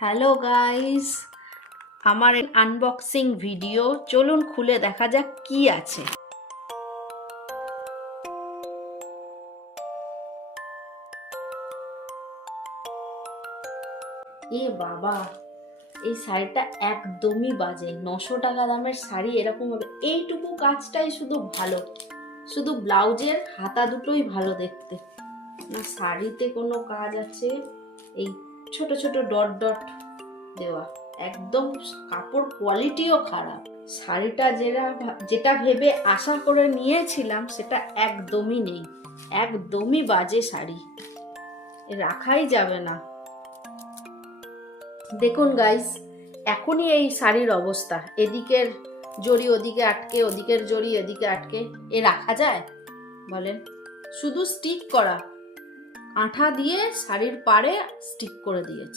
Hello guys, আমার unboxing video. চলুন খুলে দেখা যাক কি আছে। এ বাবা, এই শাড়িটা একদমই বাজে। 900 টাকা দামের শাড়ি এরকম হবে? এইটুকু কাজটাই শুধু ভালো, শুধু ব্লাউজের হাতা দুটোই ভালো দেখতে, না শাড়িতে কোনো কাজ আছে? এই ছোট ছোট ডট ডট দেওয়া, একদম কাপড় কোয়ালিটিও খারাপ। শাড়িটা যেটা ভেবে আশা করে নিয়েছিলাম সেটা একদমই নেই, একদমই বাজে শাড়ি, রাখাই যাবে না। দেখুন গাইস, এখনই এই শাড়ির অবস্থা, এদিকের জড়ি ওদিকে আটকে, ওদিকের জড়ি এদিকে আটকে, রাখা যায় বলেন? শুধু স্টিক করা, আঠা দিয়ে শাড়ির পাড়ে স্টিক করে দিয়েছে।